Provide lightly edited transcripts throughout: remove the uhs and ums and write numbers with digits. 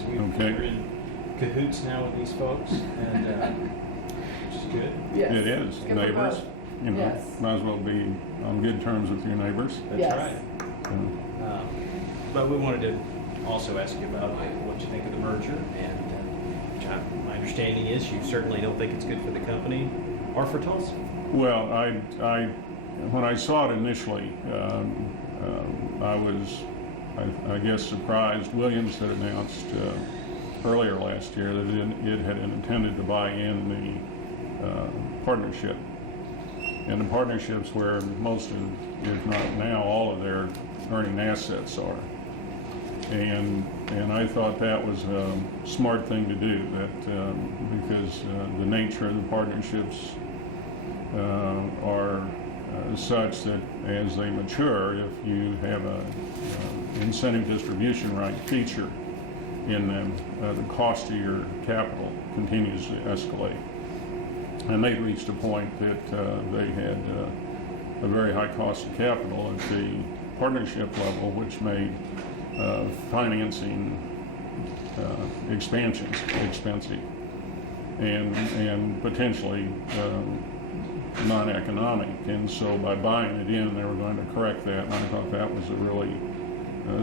is. Okay. We're in cahoots now with these folks, and which is good. Yes. It is. Good for Neighbors, both. you know, Yes. might as well be on good terms with your neighbors. That's Yes. right. You know. But we wanted to also ask you about what you think of the merger, and my understanding is you certainly don't think it's good for the company or for Tulsa. Well, when I saw it initially, I was, I guess, surprised. Williams had announced earlier last year that it had intended to buy in the partnership. And the partnerships where most of, if not now, all of their earning assets are. And I thought that was a smart thing to do, that because the nature of the partnerships are such that as they mature, if you have a incentive distribution right feature in them, the cost of your capital continues to escalate. And they reached a point that they had a very high cost of capital at the partnership level, which made financing expansions expensive and potentially non-economic. And so by buying it in, they were going to correct that, and I thought that was a really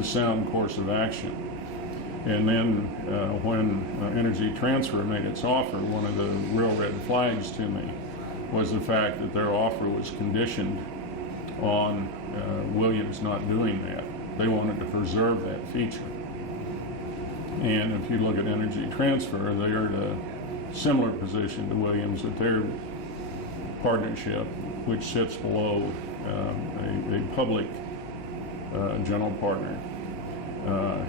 sound course of action. And then when Energy Transfer made its offer, one of the real red flags to me was the fact that their offer was conditioned on Williams not doing that. They wanted to preserve that feature. And if you look at Energy Transfer, they're in a similar position to Williams with their partnership, which sits below a public general partner.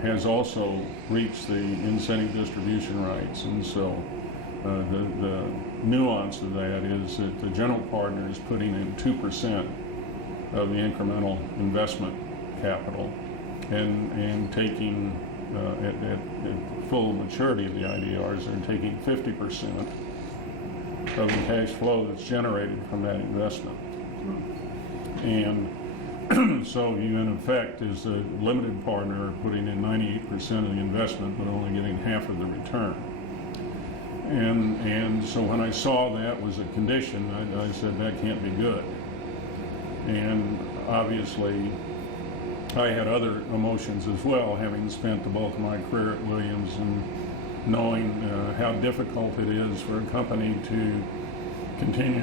Has also reached the incentive distribution rights, and so the nuance of that is that the general partner is putting in 2% of the incremental investment capital, and taking at full maturity of the IDRs, they're taking 50% of the cash flow that's generated from that investment, and so you, in effect, as a limited partner, putting in 98% of the investment, but only getting half of the return. And so when I saw that was a condition, I said that can't be good. And obviously, I had other emotions as well, having spent the bulk of my career at Williams and knowing how difficult it is for a company to continue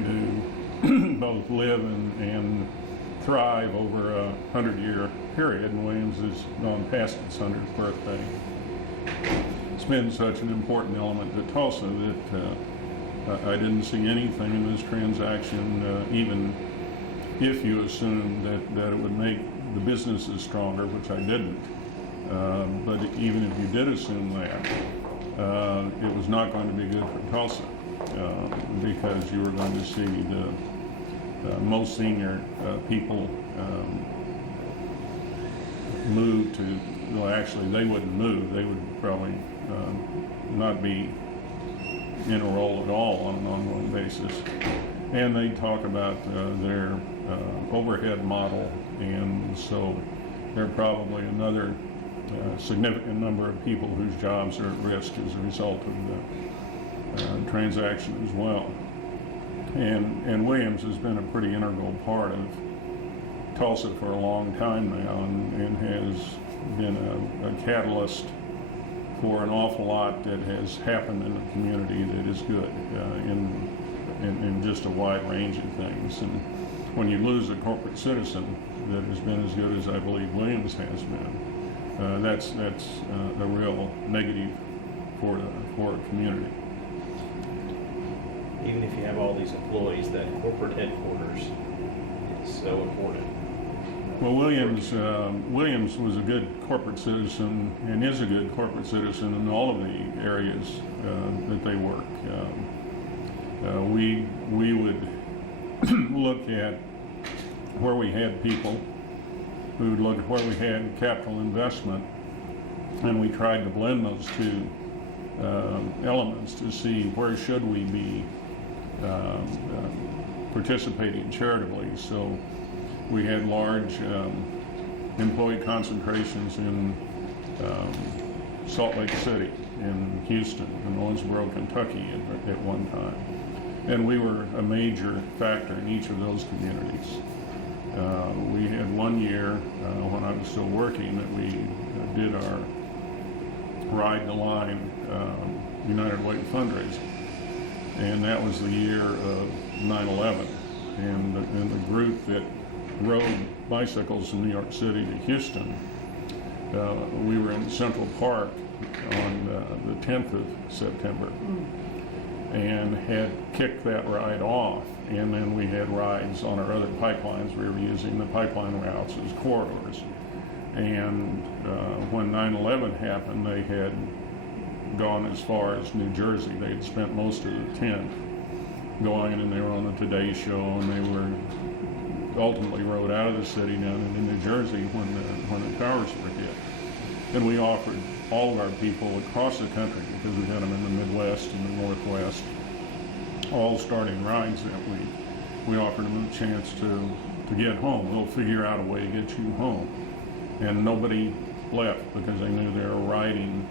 to both live and thrive over a 100-year period, and Williams has gone past its 100th birthday. It's been such an important element to Tulsa that I didn't see anything in this transaction, even if you assumed that it would make the businesses stronger, which I didn't. But even if you did assume that, it was not going to be good for Tulsa, because you were going to see the most senior people move to, well, actually they wouldn't move, they would probably not be in a role at all on an ongoing basis. And they talk about their overhead model, and so there are probably another significant number of people whose jobs are at risk as a result of the transaction as well. And Williams has been a pretty integral part of Tulsa for a long time now, and has been a catalyst for an awful lot that has happened in the community that is good in just a wide range of things. And when you lose a corporate citizen that has been as good as I believe Williams has been, that's a real negative for a community. Even if you have all these employees, that corporate headquarters is so important. Well, Williams was a good corporate citizen and is a good corporate citizen in all of the areas that they work. We would look at where we had people. We would look at where we had capital investment, and we tried to blend those two elements to see where should we be participating charitably. So we had large employee concentrations in Salt Lake City, in Houston, in Owensboro, Kentucky at one time. And we were a major factor in each of those communities. We had one year when I was still working that we did our Ride the Line United Way fundraiser. And that was the year of 9/11. And the group that rode bicycles from New York City to Houston, we were in Central Park on the 10th of September and had kicked that ride off. And then we had rides on our other pipelines. We were using the pipeline routes as corridors. And when 9/11 happened, they had gone as far as New Jersey. They had spent most of the 10th going, and they were on the Today Show, and they were ultimately rode out of the city down into New Jersey when the towers were hit. And we offered all of our people across the country, because we had them in the Midwest and the Northwest, all starting rides that week. We offered them a chance to get home. We'll figure out a way to get you home. And nobody left because they knew they were riding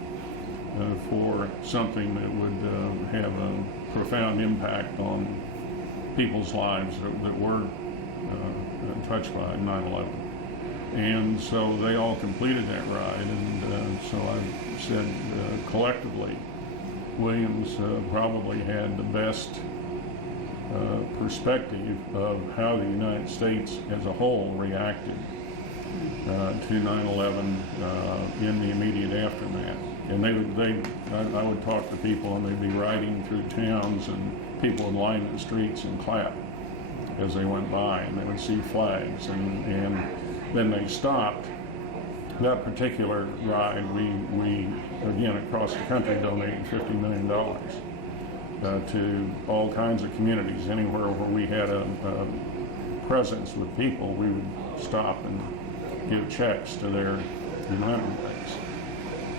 for something that would have a profound impact on people's lives that were touched by 9/11. And so they all completed that ride, and so I said collectively, Williams probably had the best perspective of how the United States as a whole reacted to 9/11 in the immediate aftermath. And I would talk to people, and they'd be riding through towns, and people would line the streets and clap as they went by, and they would see flags, and then they stopped. That particular ride, we again across the country donated $50 million to all kinds of communities. Anywhere where we had a presence with people, we would stop and give checks to their United Ways.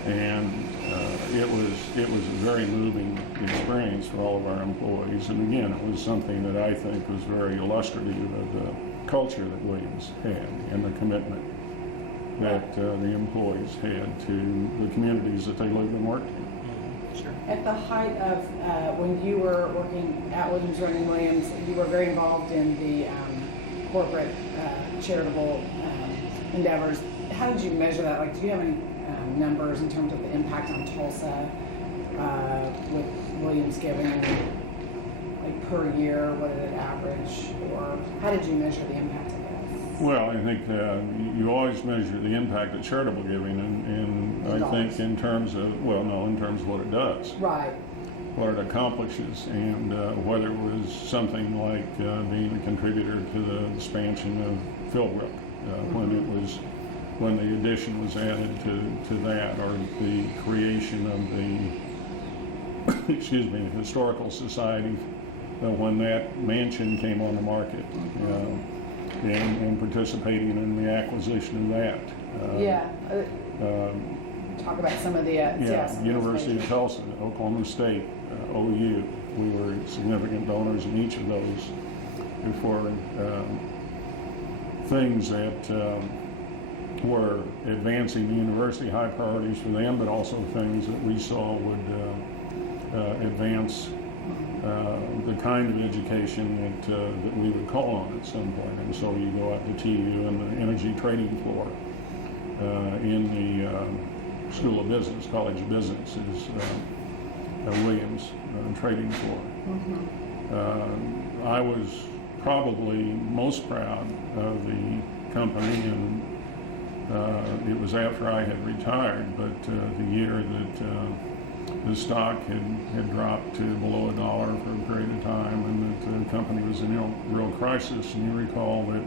And it was a very moving experience for all of our employees. And again, it was something that I think was very illustrative of the culture that Williams had and the commitment that the employees had to the communities that they lived and worked in. Sure. At the height of when you were working at Williams Running Williams, you were very involved in the corporate charitable endeavors. How did you measure that? Like, do you have any numbers in terms of the impact on Tulsa with Williams giving, like per year? What did it average, or how did you measure the impact of this? Well, I think you always measure the impact of charitable giving, and I think in terms of, in terms of what it does. Right. What it accomplishes, and whether it was something like being a contributor to the expansion of Philbrook, when the addition was added to that, or the creation of the Historical Society when that mansion came on the market, and participating in the acquisition of that. Talk about some of the University of Tulsa, Oklahoma State, OU. We were significant donors in each of those for things that were advancing the university, high priorities for them, but also things that we saw would advance the kind of education that we would call on at some point. And so you go out to TU and the energy trading floor in the School of Business, College of Business is Williams trading floor. I was probably most proud of the company, and it was after I had retired, but the year that the stock had dropped to below $1 for a period of time, and that the company was in a real crisis. And you recall that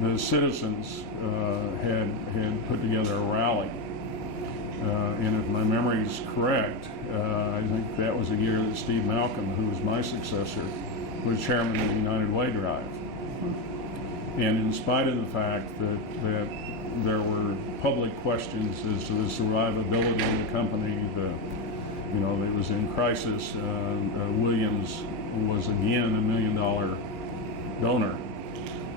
the citizens had put together a rally, and if my memory is correct, I think that was the year that Steve Malcolm, who was my successor, was chairman of the United Way Drive. And in spite of the fact that there were public questions as to the survivability of the company, it was in crisis, Williams was again $1 million donor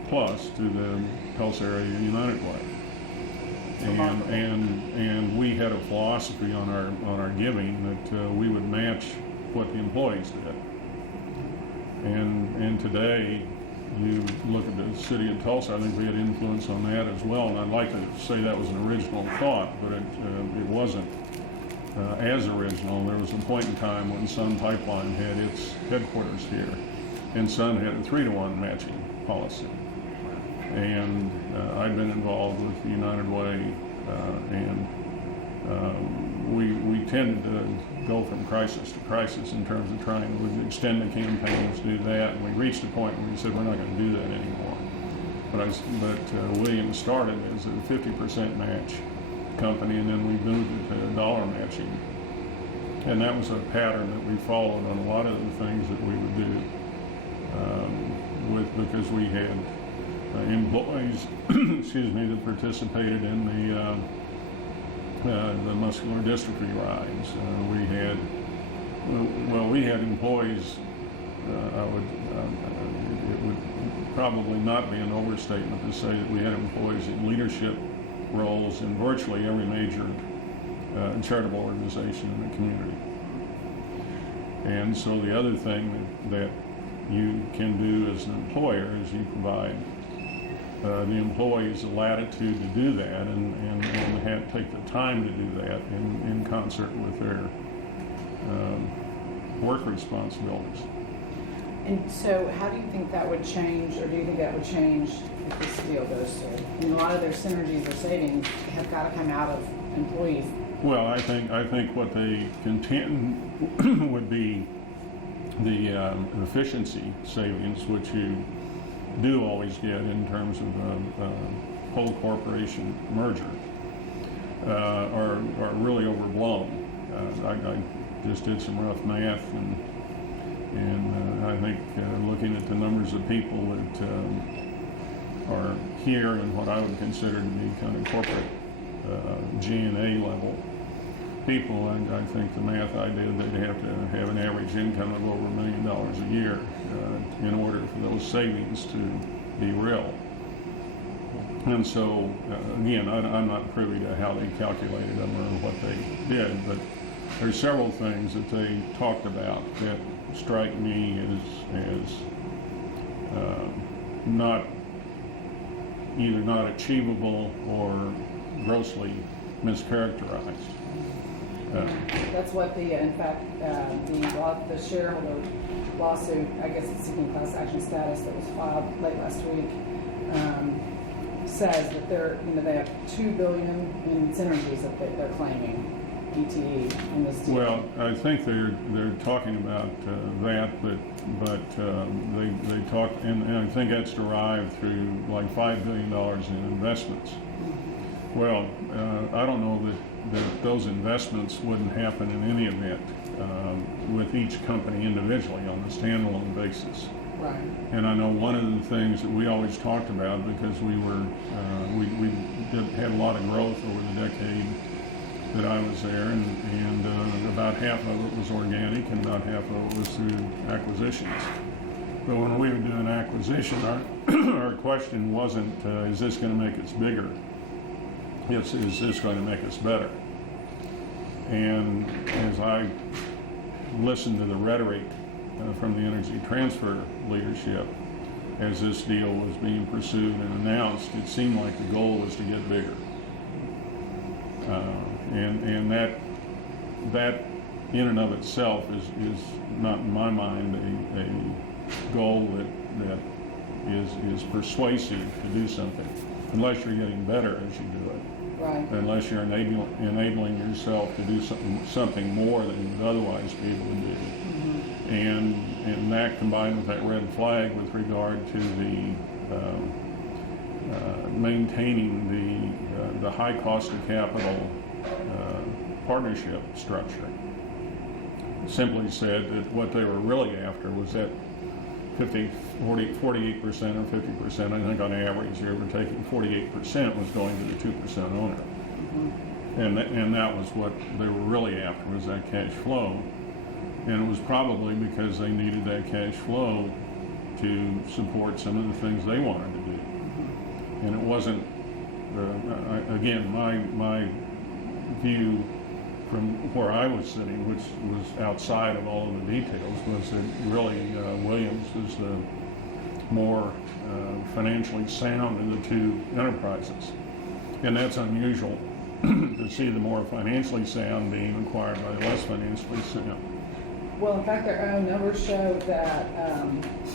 plus to the Tulsa Area United Way. And we had a philosophy on our giving that we would match what the employees did. And today, you look at the city of Tulsa, I think we had influence on that as well, and I'd like to say that was an original thought, but it wasn't as original. There was a point in time when Sun Pipeline had its headquarters here, and Sun had a 3-to-1 matching policy. And I'd been involved with the United Way, and we tended to go from crisis to crisis in terms of trying to extend the campaigns, do that, and we reached a point where we said we're not going to do that anymore. But Williams started as a 50% match company, and then we moved it to dollar matching, and that was a pattern that we followed on a lot of the things that we would do, because we had employees, excuse me, that participated in the muscular dystrophy rides. We had employees. It would probably not be an overstatement to say that we had employees in leadership roles in virtually every major charitable organization in the community. And so the other thing that you can do as an employer is you provide the employees the latitude to do that and take the time to do that in concert with their work responsibilities. And so how do you think that would change, or do you think that would change if this deal goes through? I mean, a lot of their synergies or savings have got to come out of employees. Well, I think what they contend would be the efficiency savings, which you do always get in terms of whole corporation merger, are really overblown. I just did some rough math, and I think looking at the numbers of people that are here in what I would consider to be kind of corporate G&A level people, and I think the math I did, they'd have to have an average income of over $1 million a year in order for those savings to be real. And so, again, I'm not privy to how they calculated them or what they did, but there's several things that they talked about that strike me as either not achievable or grossly mischaracterized. That's what in fact, the shareholder lawsuit, I guess it's seeking class action status that was filed late last week, says that they have $2 billion in synergies that they're claiming, ETE, in this deal. Well, I think they're talking about that, but they talk, and I think that's derived through like $5 billion in investments. Well, I don't know that those investments wouldn't happen in any event with each company individually on a standalone basis. Right. And I know one of the things that we always talked about, because we had a lot of growth over the decade that I was there, and about half of it was organic and about half of it was through acquisitions. But when we were doing acquisition, our question wasn't, is this going to make us bigger? It's, is this going to make us better? And as I listened to the rhetoric from the Energy Transfer leadership as this deal was being pursued and announced, it seemed like the goal was to get bigger. And that in and of itself is not in my mind a goal that is persuasive to do something, unless you're getting better as you do it. Right. Unless you're enabling yourself to do something more than you would otherwise be able to do. Mm-hmm. And that combined with that red flag with regard to the maintaining the high cost of capital partnership structure, simply said that what they were really after was that 48% or 50%, I think on average you were taking 48% was going to the 2% owner. Mm-hmm. And that was what they were really after, was that cash flow. And it was probably because they needed that cash flow to support some of the things they wanted to do. Mm-hmm. And it wasn't again, my view from where I was sitting, which was outside of all of the details, was that really Williams is the more financially sound of the two enterprises. And that's unusual to see the more financially sound being acquired by the less financially sound. Well, in fact, their own numbers show that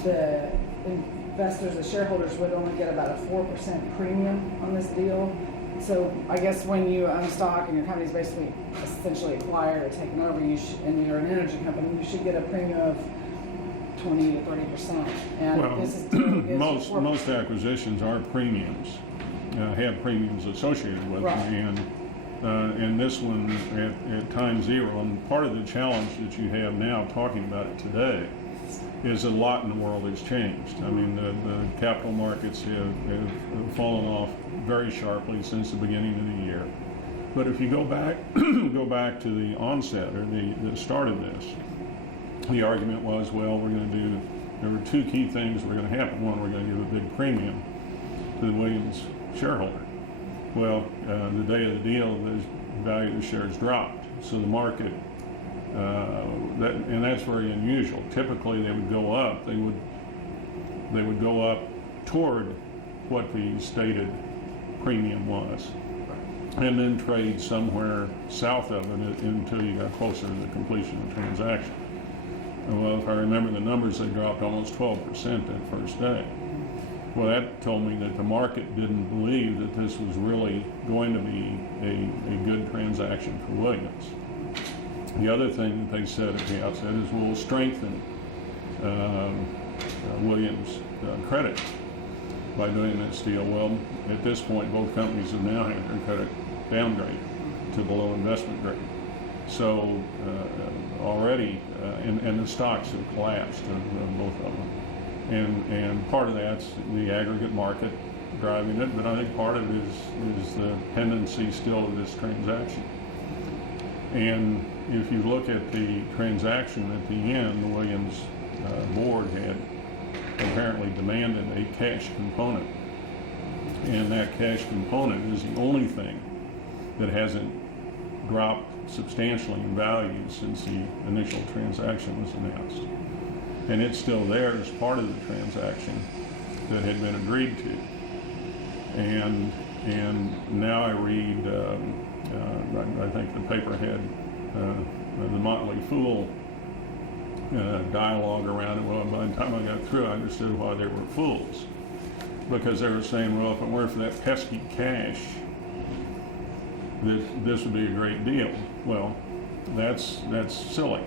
the investors, the shareholders, would only get about a 4% premium on this deal. So I guess when you own stock and your company's basically essentially acquired or taken over, and you're an energy company, you should get a premium of 20 to 30%. And Well, this is most acquisitions are premiums, have premiums associated with Right. them, and this one at time zero. And part of the challenge that you have now, talking about it today, is a lot in the world has changed. I mean, the capital markets have fallen off very sharply since the beginning of the year. But if you go back to the onset or the start of this, the argument was, well, there were two key things were going to happen. One, we're going to give a big premium to the Williams shareholder. Well, the day of the deal, the value of the shares dropped. So the market, and that's very unusual. Typically, they would go up. They would go up toward what the stated premium was, and then trade somewhere south of it until you got closer to the completion of the transaction. Well, if I remember the numbers, they dropped almost 12% that first day. Well, that told me that the market didn't believe that this was really going to be a good transaction for Williams. The other thing that they said at the outset is we'll strengthen Williams' credit by doing this deal. Well, at this point, both companies have now had their credit downgraded to below investment grade. So already, and the stocks have collapsed of both of them. And part of that's the aggregate market driving it, but I think part of it is the pendency still of this transaction. And if you look at the transaction at the end, the Williams board had apparently demanded a cash component. And that cash component is the only thing that hasn't dropped substantially in value since the initial transaction was announced. And it's still there as part of the transaction that had been agreed to. And now I read, I think the paper had the Motley Fool dialogue around it. Well, by the time I got through, I understood why they were fools. Because they were saying, well, if it weren't for that pesky cash, this would be a great deal. Well, that's silly,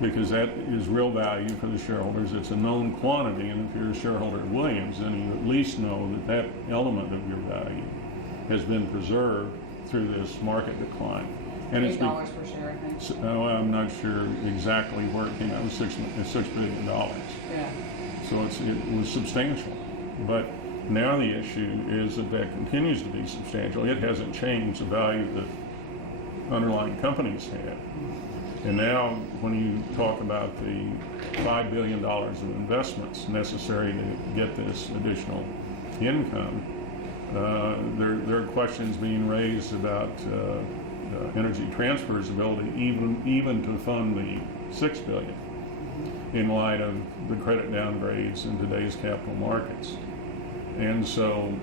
because that is real value for the shareholders. It's a known quantity, and if you're a shareholder of Williams, then you at least know that that element of your value has been preserved through this market decline. And it's $8 per share, I think. I'm not sure exactly where it came out. It was $6 billion. Yeah. So it was substantial. But now the issue is that continues to be substantial. It hasn't changed the value that underlying companies have. And now when you talk about the $5 billion of investments necessary to get this additional income, there are questions being raised about Energy Transfer's ability even to fund the $6 billion in light of the credit downgrades in today's capital markets. And so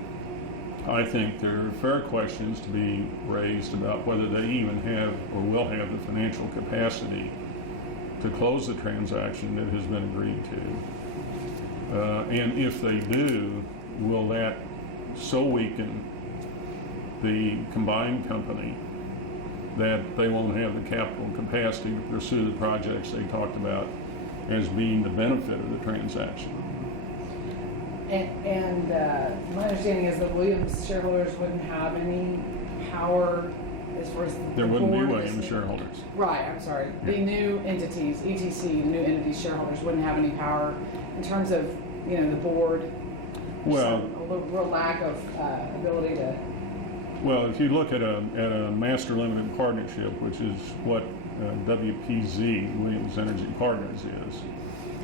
I think there are fair questions to be raised about whether they even have or will have the financial capacity to close the transaction that has been agreed to. And if they do, will that so weaken the combined company that they won't have the capital capacity to pursue the projects they talked about as being the benefit of the transaction? And my understanding is that Williams shareholders wouldn't have any power as far as There wouldn't be board Williams is- shareholders. Right, I'm sorry. The new entities, ETC, the new entity shareholders wouldn't have any power in terms of, the board. Well, A real lack of ability to. Well, if you look at a master limited partnership, which is what WPZ, Williams Energy Partners, is,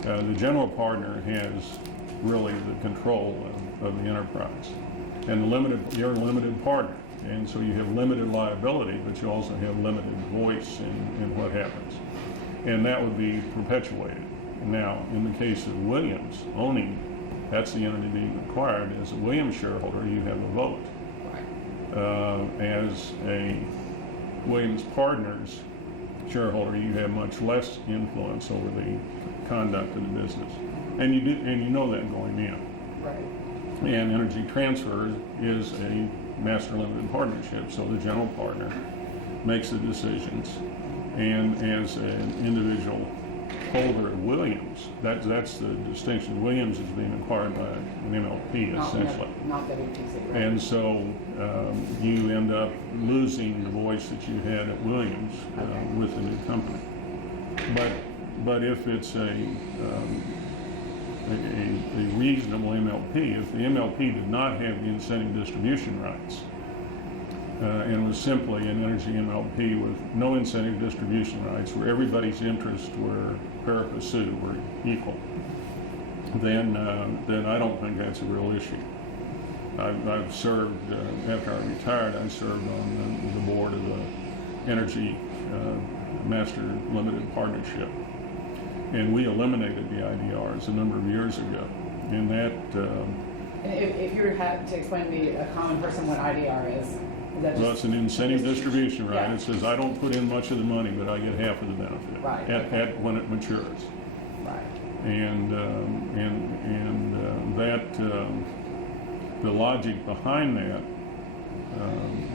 the general partner has really the control of the enterprise. And you're a limited partner. And so you have limited liability, but you also have limited voice in what happens. And that would be perpetuated. Now, in the case of Williams owning, that's the entity being acquired. As a Williams shareholder, you have a vote. As a Williams Partners shareholder, you have much less influence over the conduct of the business. And you know that going in. Right. And Energy Transfer is a master limited partnership, so the general partner makes the decisions. And as an individual holder of Williams, that's the distinction. Williams is being acquired by an MLP, essentially. Not WPC, right? And so you end up losing the voice that you had at Williams with the new company. But if it's a reasonable MLP, if the MLP did not have the incentive distribution rights and was simply an energy MLP with no incentive distribution rights, where everybody's interests were pari passu, were equal, then I don't think that's a real issue. I've served, after I retired, I served on the board of the Energy Master Limited Partnership. And we eliminated the IDRs a number of years ago. And that... And if you were to explain to me, a common person, what IDR is that just... Well, it's an incentive distribution, right? Yeah. It says, I don't put in much of the money, but I get half of the benefit Right. at when it matures. Right. And the logic behind that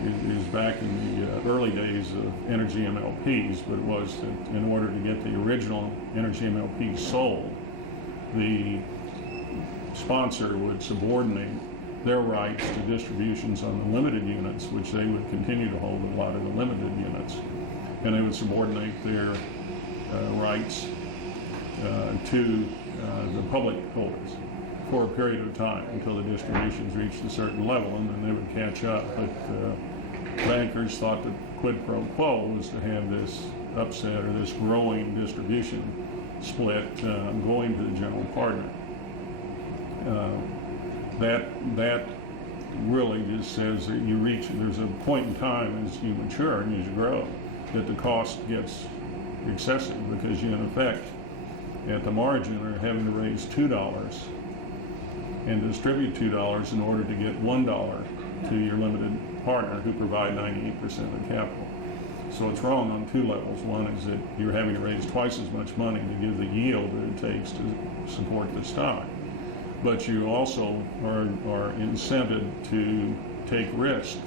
is back in the early days of energy MLPs, but it was that in order to get the original energy MLPs sold, the sponsor would subordinate their rights to distributions on the limited units, which they would continue to hold a lot of the limited units, and they would subordinate their rights to the public holders for a period of time until the distributions reached a certain level, and then they would catch up. But bankers thought that quid pro quo was to have this upset or this growing distribution split going to the general partner. That really just says that there's a point in time as you mature and as you grow that the cost gets excessive, because you in effect at the margin are having to raise $2 and distribute $2 in order to get $1 to your limited partner, who provide 98% of the capital. So it's wrong on two levels. One is that you're having to raise twice as much money to give the yield that it takes to support the stock. But you also are incented to take risks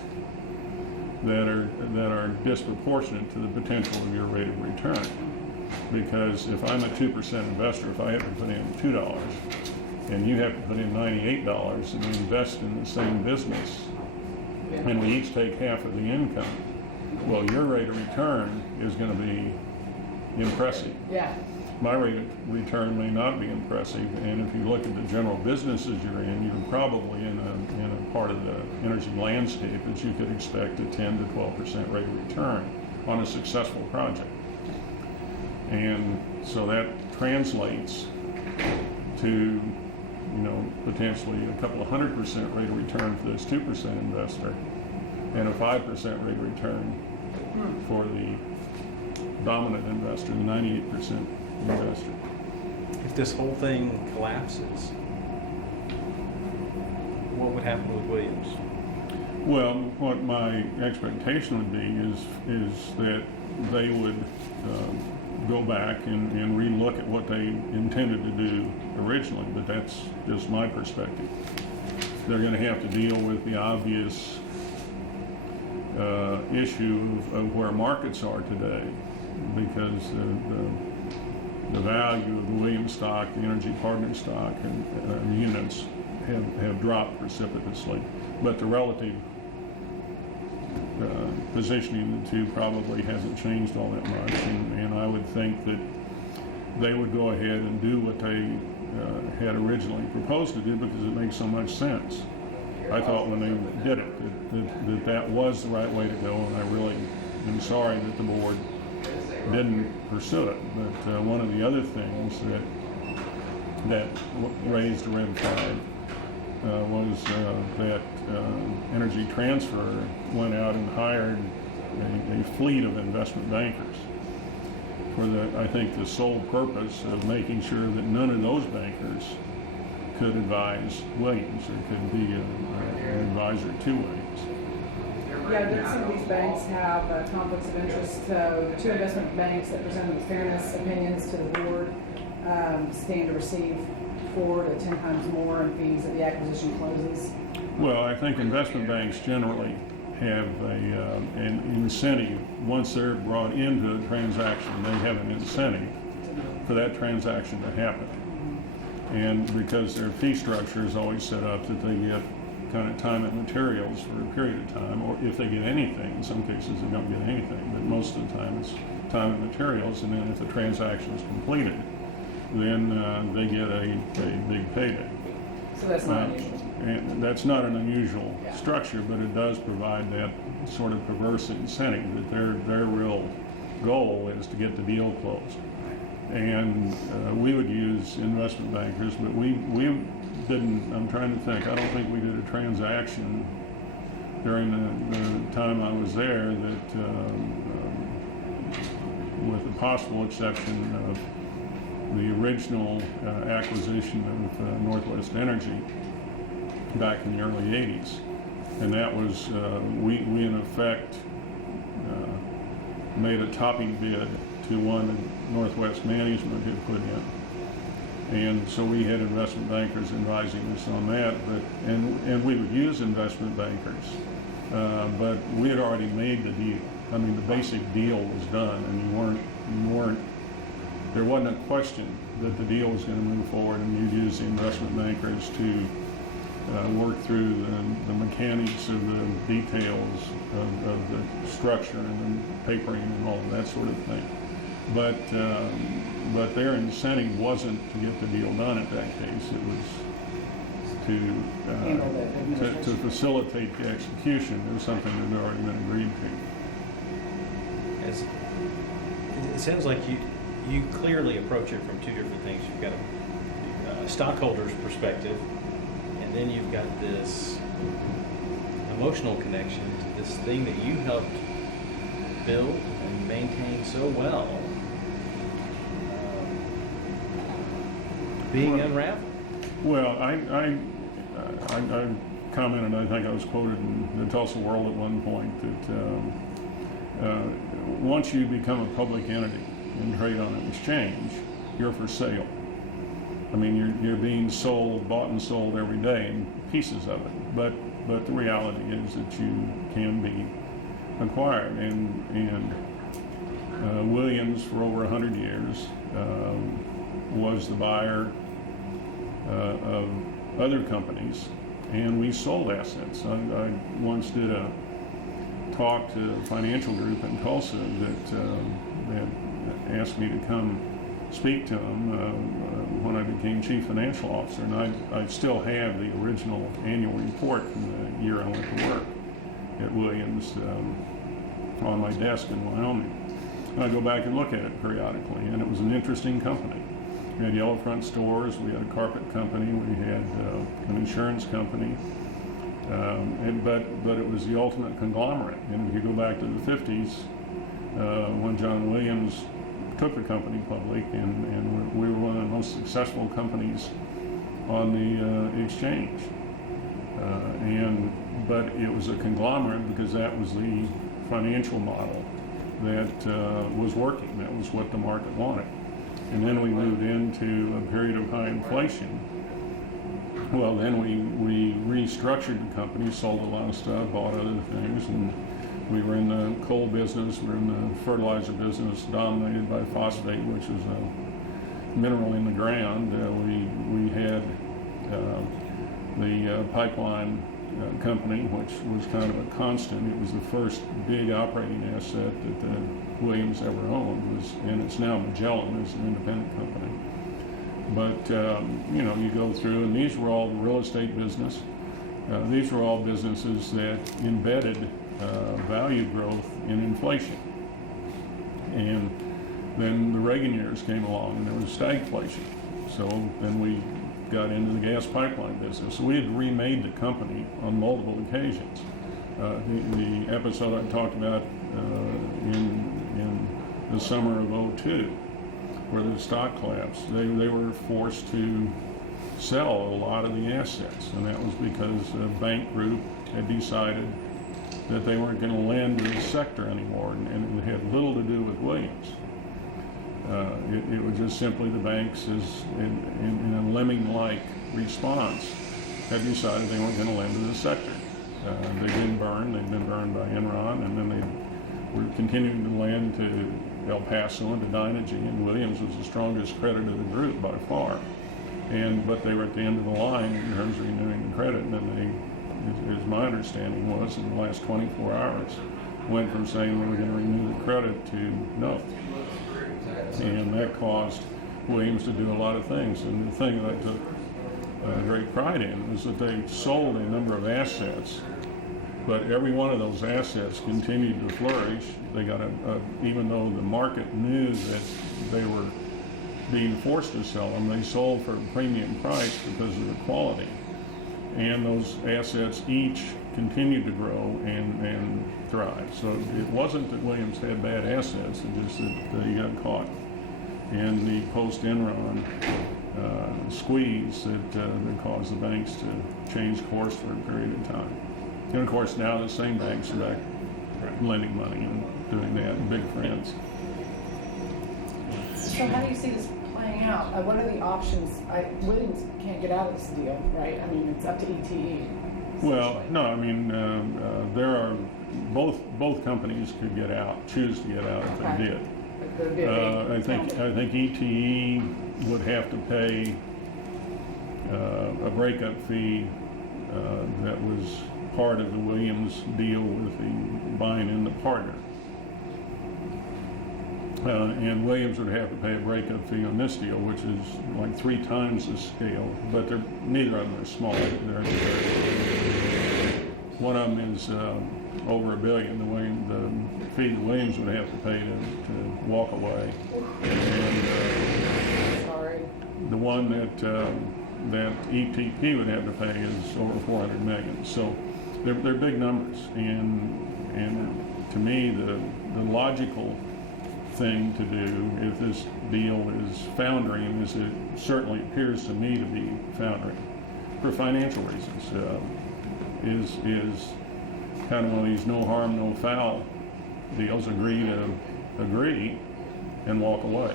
that are disproportionate to the potential of your rate of return. Because if I'm a 2% investor, if I have to put in $2 and you have to put in $98 and we invest in the same business, and we each take half of the income, well, your rate of return is going to be impressive. Yeah. My rate of return may not be impressive, and if you look at the general businesses you're in, you're probably in a part of the energy landscape that you could expect a 10 to 12% rate of return on a successful project. And so that translates to, potentially a couple of 100% rate of return for this 2% investor, and a 5% rate of return for the dominant investor, the 98% investor. If this whole thing collapses, what would happen with Williams? Well, what my expectation would be is that they would go back and relook at what they intended to do originally, but that's just my perspective. They're going to have to deal with the obvious issue of where markets are today, because the value of the Williams stock, the Energy Partner stock, and units have dropped precipitously, but the relative positioning of the two probably hasn't changed all that much, and I would think that they would go ahead and do what they had originally proposed to do, because it makes so much sense. I thought when they did it that was the right way to go, and I really am sorry that the board didn't pursue it. But one of the other things that raised a red flag was that Energy Transfer went out and hired a fleet of investment bankers for I think the sole purpose of making sure that none of those bankers could advise Williams or could be an advisor to Williams. Yeah, did some of these banks have conflicts of interest? So the two investment banks that presented the fairness opinions to the board stand to receive 4 to 10 times more in fees if the acquisition closes. Well, I think investment banks generally have an incentive. Once they're brought into a transaction, they have an incentive for that transaction to happen. And because their fee structure is always set up that they get kind of time and materials for a period of time, or if they get anything, in some cases they don't get anything, but most of the time it's time and materials, and then if the transaction is completed, then they get a big payday. So that's not unusual. And that's not an unusual Yeah. structure, but it does provide that sort of perverse incentive that their real goal is to get the deal closed. And we would use investment bankers, but we didn't. I'm trying to think. I don't think we did a transaction during the time I was there that, with the possible exception of the original acquisition of Northwest Energy back in the early 80s. And that was, we in effect made a topping bid to one that Northwest Management had put in. And so we had investment bankers advising us on that, and we would use investment bankers, but we had already made the deal. I mean, the basic deal was done, and you weren't, there wasn't a question that the deal was going to move forward, and you'd use the investment bankers to work through the mechanics of the details of the structure and the papering and all of that sort of thing. But their incentive wasn't to get the deal done at that case. It was to facilitate the execution of something that had already been agreed to. It sounds like you clearly approach it from two different things. You've got a stockholder's perspective, and then you've got this emotional connection to this thing that you helped build and maintain so well, being unraveled. Well, I commented, I think I was quoted in the Tulsa World at one point, that once you become a public entity and trade on an exchange, you're for sale. I mean, you're being sold, bought and sold every day in pieces of it. But the reality is that you can be acquired. And Williams, for over 100 years, was the buyer of other companies, and we sold assets. I once did a talk to a financial group in Tulsa that asked me to come speak to them when I became chief financial officer, and I still have the original annual report from the year I went to work at Williams on my desk in Wyoming. And I go back and look at it periodically, and it was an interesting company. We had yellow front stores, we had a carpet company, we had an insurance company, but it was the ultimate conglomerate. And if you go back to the 50s, when John Williams took the company public, and we were one of the most successful companies on the exchange. But it was a conglomerate because that was the financial model that was working. That was what the market wanted. And then we moved into a period of high inflation. Well, then we restructured the company, sold a lot of stuff, bought other things, and we were in the coal business, we were in the fertilizer business dominated by phosphate, which is a mineral in the ground. We had the pipeline company, which was kind of a constant. It was the first big operating asset that Williams ever owned, and it's now Magellan as an independent company. But you go through, and these were all the real estate business. These were all businesses that embedded value growth in inflation. And then the Reagan years came along, and there was stagflation. So then we got into the gas pipeline business. We had remade the company on multiple occasions. The episode I talked about in the summer of '02, where the stock collapsed, they were forced to sell a lot of the assets, and that was because a bank group had decided that they weren't going to lend to the sector anymore, and it had little to do with Williams. It was just simply the banks, in a lemming-like response, had decided they weren't going to lend to the sector. They'd been burned by Enron, and then they were continuing to lend to El Paso and to Dynegy, and Williams was the strongest creditor of the group by far. But they were at the end of the line in terms of renewing the credit, and then as my understanding was, in the last 24 hours, went from saying they were going to renew the credit to no. And that caused Williams to do a lot of things. And the thing that I took great pride in was that they sold a number of assets, but every one of those assets continued to flourish. They got even though the market knew that they were being forced to sell them, they sold for a premium price because of the quality. And those assets each continued to grow and thrive. So it wasn't that Williams had bad assets, it's just that they got caught in the post-Enron squeeze that caused the banks to change course for a period of time. And of course now the same banks are back lending money and doing that, big friends. So how do you see this playing out? What are the options? Williams can't get out of this deal, right? I mean, it's up to ETE. Well, no, I mean, there are both companies could get out, choose to get out if they did. I think ETE would have to pay a breakup fee that was part of the Williams deal with the buying in the partner. And Williams would have to pay a breakup fee on this deal, which is like 3 times the scale, but neither of them are small. One of them is over $1 billion. The fee that Williams would have to pay to walk away, and the one that ETP would have to pay is over $400 million. So they're big numbers, and to me the logical thing to do if this deal is foundering, as it certainly appears to me to be foundering for financial reasons, is kind of one of these no harm, no foul deals. Agree to agree and walk away.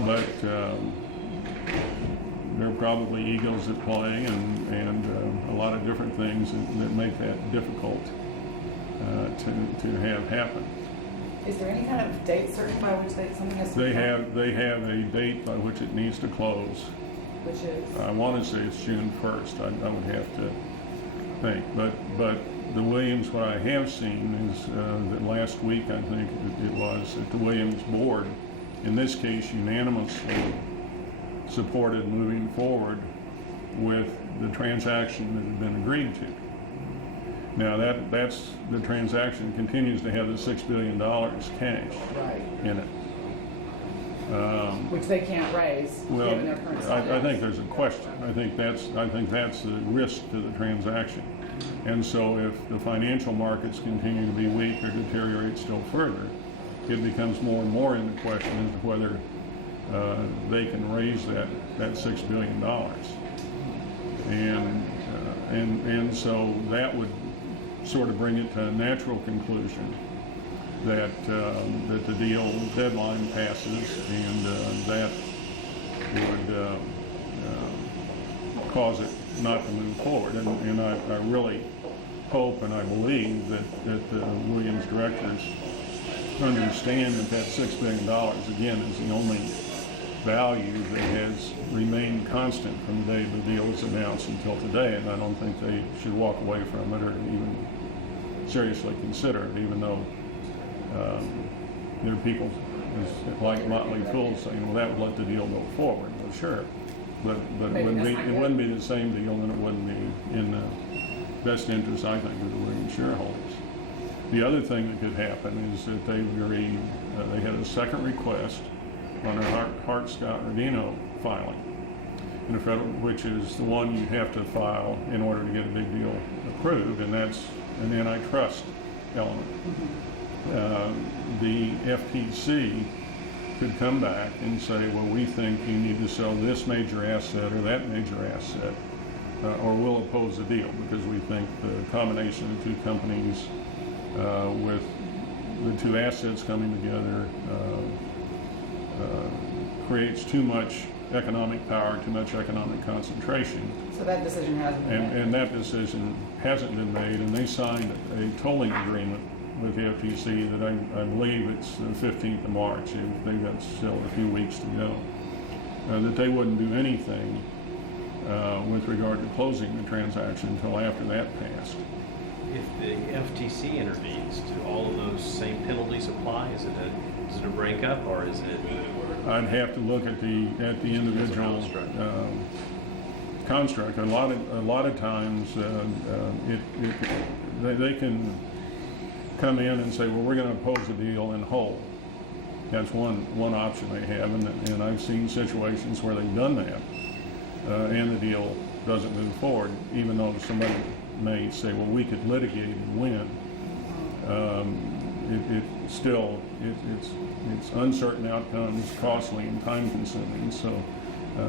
But there are probably egos at play and a lot of different things that make that difficult to have happen. Is there any kind of date certain by which something has to be done? They have a date by which it needs to close. Which is? I want to say it's June 1st. I would have to think. But the Williams, what I have seen is that last week, I think it was, that the Williams board, in this case unanimously, supported moving forward with the transaction that had been agreed to. Now that's the transaction continues to have the $6 billion cash in it. Which they can't raise given their current status. I think there's a question. I think that's the risk to the transaction. And so if the financial markets continue to be weak or deteriorate still further, it becomes more and more into question as to whether they can raise that $6 billion. And so that would sort of bring it to a natural conclusion that the deal deadline passes, and that would cause it not to move forward. And I really hope and I believe that the Williams directors understand that $6 billion, again, is the only value that has remained constant from the day the deal was announced until today, and I don't think they should walk away from it or even seriously consider it, even though there are people like Motley Fool saying, well, that would let the deal go forward. Well, sure, but it wouldn't be the same deal, and it wouldn't be in the best interest, I think, of the Williams shareholders. The other thing that could happen is that they had a second request on a Hart-Scott-Rodino filing. in a federal, which is the one you have to file in order to get a big deal approved, and that's an antitrust element. The FTC could come back and say, well, we think you need to sell this major asset or that major asset, or we'll oppose the deal because we think the combination of the two companies with the two assets coming together creates too much economic power, too much economic concentration. So that decision hasn't been made. And that decision hasn't been made, and they signed a tolling agreement with the FTC that I believe it's the 15th of March, if they've got still a few weeks to go, that they wouldn't do anything with regard to closing the transaction until after that passed. If the FTC intervenes, do all of those same penalties apply? Is it a breakup, or is it? I'd have to look at the individual construct. A lot of times they can come in and say, well, we're going to oppose the deal in whole. That's one option they have, and I've seen situations where they've done that, and the deal doesn't move forward, even though somebody may say, well, we could litigate and win. It's uncertain outcomes, costly and time consuming, so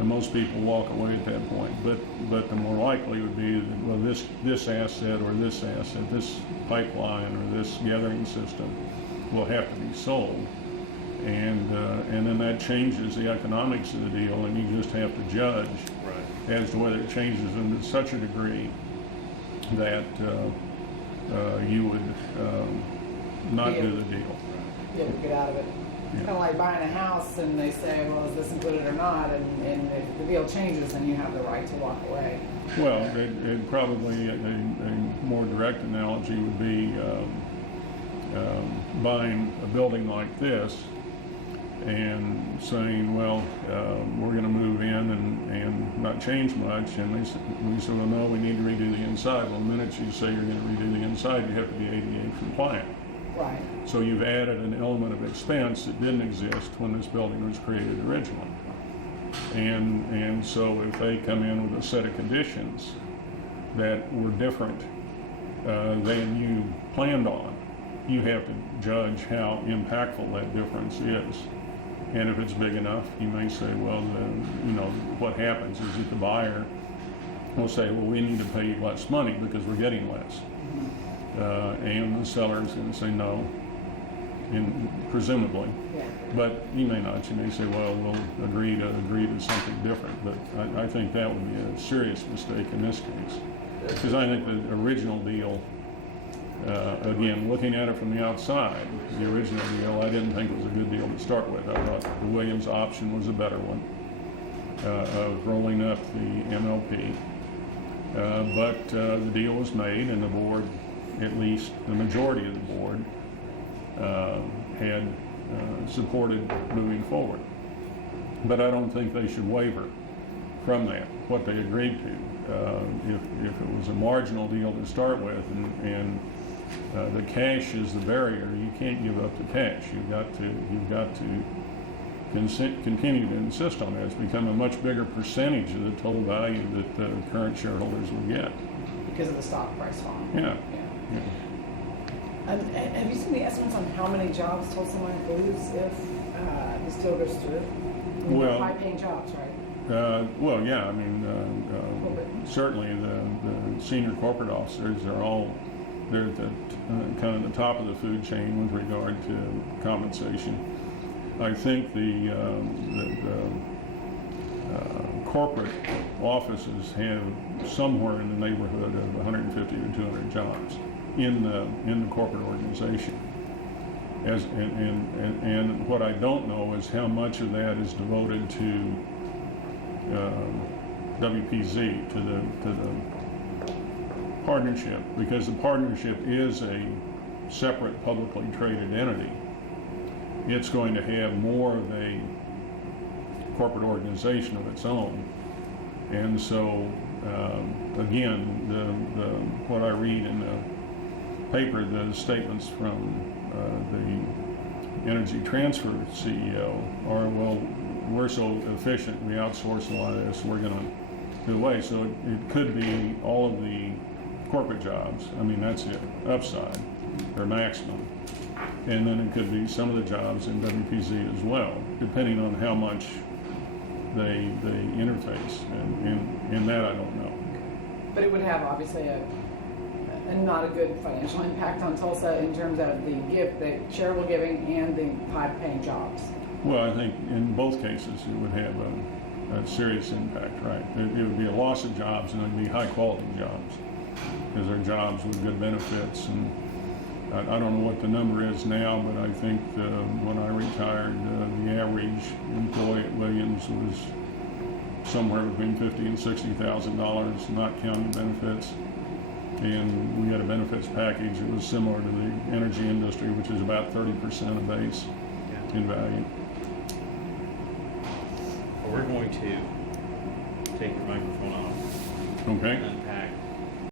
most people walk away at that point. But the more likely would be that, well, this asset or this asset, this pipeline or this gathering system will have to be sold, and then that changes the economics of the deal, and you just have to judge as to whether it changes them to such a degree that you would not do the deal. You have to get out of it. It's kind of like buying a house and they say, well, is this included or not? And if the deal changes, then you have the right to walk away. Well, it probably a more direct analogy would be buying a building like this and saying, well, we're going to move in and not change much. And we said, well, no, we need to redo the inside. Well, the minute you say you're going to redo the inside, you have to be ADA compliant. Right. So you've added an element of expense that didn't exist when this building was created originally. And so if they come in with a set of conditions that were different than you planned on, you have to judge how impactful that difference is. And if it's big enough, you may say, well, what happens is that the buyer will say, well, we need to pay you less money because we're getting less. And the seller is going to say no, presumably. Yeah. But you may not. You may say, well, we'll agree to something different. But I think that would be a serious mistake in this case. Because I think the original deal, again, looking at it from the outside, the original deal, I didn't think it was a good deal to start with. I thought the Williams option was a better one, of rolling up the MLP. But the deal was made, and the board, at least the majority of the board, had supported moving forward. But I don't think they should waver from that, what they agreed to. If it was a marginal deal to start with, and the cash is the barrier, you can't give up the cash. You've got to continue to insist on that. It's become a much bigger percentage of the total value that the current shareholders will get. Because of the stock price fall. Yeah. Have you seen the estimates on how many jobs Tulsa might lose if this deal goes through? Well, high-paying jobs, right? Well, yeah. I mean, certainly the senior corporate officers they're at the kind of the top of the food chain with regard to compensation. I think the corporate offices have somewhere in the neighborhood of 150 to 200 jobs in the corporate organization. And what I don't know is how much of that is devoted to WPZ, to the partnership, because the partnership is a separate publicly traded entity. It's going to have more of a corporate organization of its own. And so, again, what I read in the paper, the statements from the Energy Transfer CEO are, well, we're so efficient, we outsource a lot of this, we're gonna do away. So it could be all of the corporate jobs. I mean, that's it, upside, or maximum. And then it could be some of the jobs in WPZ as well, depending on how much they interface. And that I don't know. But it would have obviously a not a good financial impact on Tulsa in terms of the charitable giving and the high-paying jobs. Well, I think in both cases it would have a serious impact, right? It would be a loss of jobs, and it would be high-quality jobs, because they're jobs with good benefits. And I don't know what the number is now, but I think when I retired, the average employee at Williams was somewhere between $50,000 and $60,000, not counting benefits. And we had a benefits package that was similar to the energy industry, which is about 30% of base in value. Well, we're going to take your microphone off Okay? and